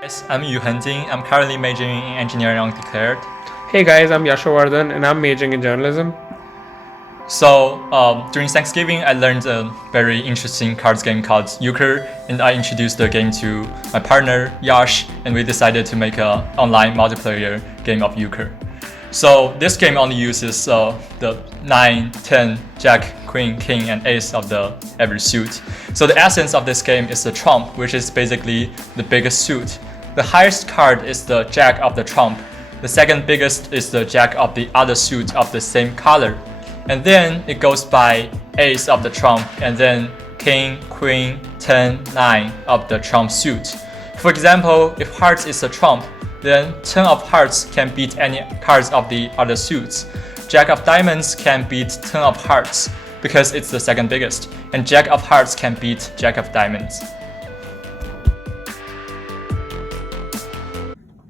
Guys, I'm Yu Henjing. I'm currently majoring in engineering undeclared. Hey guys, I'm Yashovardhan and I'm majoring in journalism. So during Thanksgiving, I learned a very interesting cards game called Euchre, and I introduced the game to my partner Yash, and we decided to make an online multiplayer game of Euchre. So this game only uses the 9, 10, Jack, Queen, King, and Ace of the every suit. So the essence of this game is the trump, which is basically the biggest suit. The highest card is the Jack of the trump. The second biggest is the Jack of the other suit of the same color. And then it goes by Ace of the trump, and then King, Queen, 10, 9 of the trump suit. For example, if hearts is a trump, then 10 of hearts can beat any cards of the other suits. Jack of diamonds can beat 10 of hearts because it's the second biggest, and Jack of hearts can beat Jack of diamonds.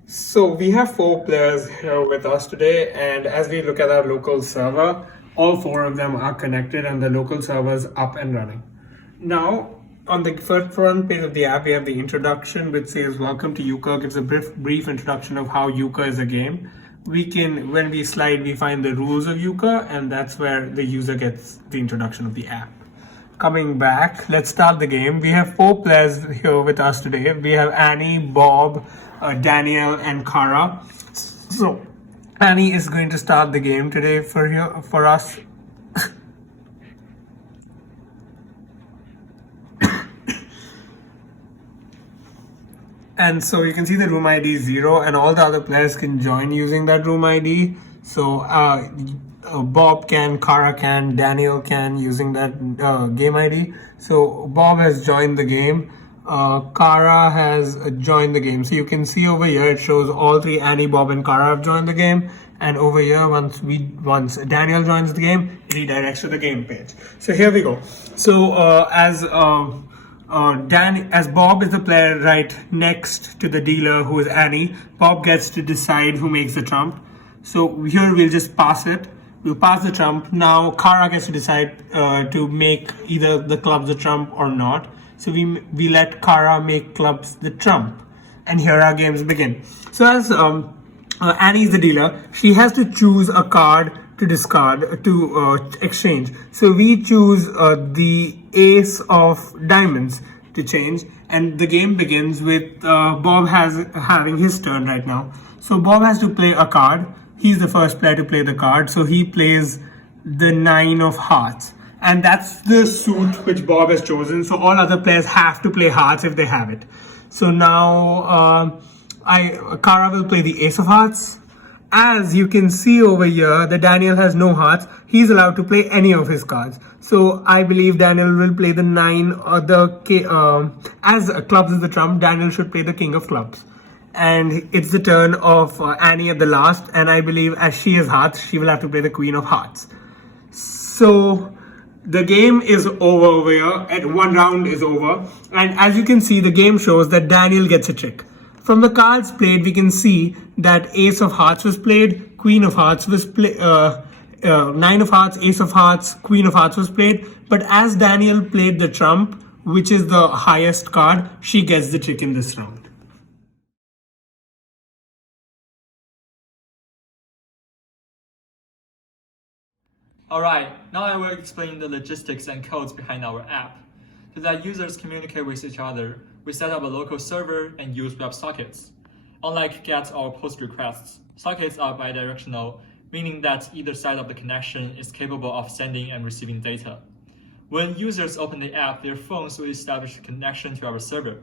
So we have 4 players here with us today, and as we look at our local server, all 4 of them are connected and the local server is up and running. Now, on the front page of the app, we have the introduction which says welcome to Euchre, gives a brief introduction of how Euchre is a game. When we slide, we find the rules of Euchre, and that's where the user gets the introduction of the app. Coming back, let's start the game. We have 4 players here with us today. We have Annie, Bob, Daniel, and Kara. So Annie is going to start the game today for us. And so you can see the room ID is 0, and all the other players can join using that room ID. So Bob can, Kara can, Daniel can using that game ID. So Bob has joined the game. Kara has joined the game. So you can see over here it shows all 3, Annie, Bob, and Kara have joined the game. And over here, once Daniel joins the game, it redirects to the game page. So here we go. So as Bob is the player right next to the dealer who is Annie, Bob gets to decide who makes the trump. So here we'll just pass it. We'll pass the trump. Now Kara gets to decide to make either the clubs the trump or not. So we let Kara make clubs the trump. And here our games begin. So as Annie is the dealer, she has to choose a card to discard, to exchange. So we choose the ace of diamonds to change, and the game begins with Bob having his turn right now. So Bob has to play a card. He's the first player to play the card, so he plays the 9 of hearts, and that's the suit which Bob has chosen. So all other players have to play hearts if they have it. So now Kara will play the ace of hearts. As you can see over here, the Daniel has no hearts. He's allowed to play any of his cards. So I believe Daniel will play the 9 or as clubs is the trump, Daniel should play the king of clubs. And it's the turn of Annie at the last, and I believe as she has hearts, she will have to play the queen of hearts. So the game is over here, and 1 round is over. And as you can see, the game shows that Daniel gets a trick. From the cards played, we can see that ace of hearts was played, queen of hearts was played, 9 of hearts, ace of hearts, queen of hearts was played. But as Daniel played the trump, which is the highest card, she gets the trick in this round. Alright, now I will explain the logistics and codes behind our app. To let users communicate with each other, we set up a local server and use WebSockets. Unlike GET or POST requests, sockets are bidirectional, meaning that either side of the connection is capable of sending and receiving data. When users open the app, their phones will establish a connection to our server.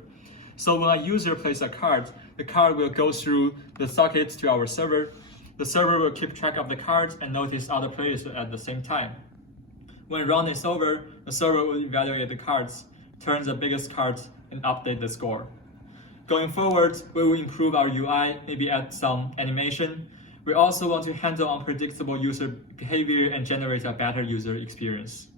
So when a user plays a card, the card will go through the socket to our server. The server will keep track of the cards and notice other players at the same time. When round is over, the server will evaluate the cards, turn the biggest cards, and update the score. Going forward, we will improve our UI, maybe add some animation. We also want to handle unpredictable user behavior and generate a better user experience.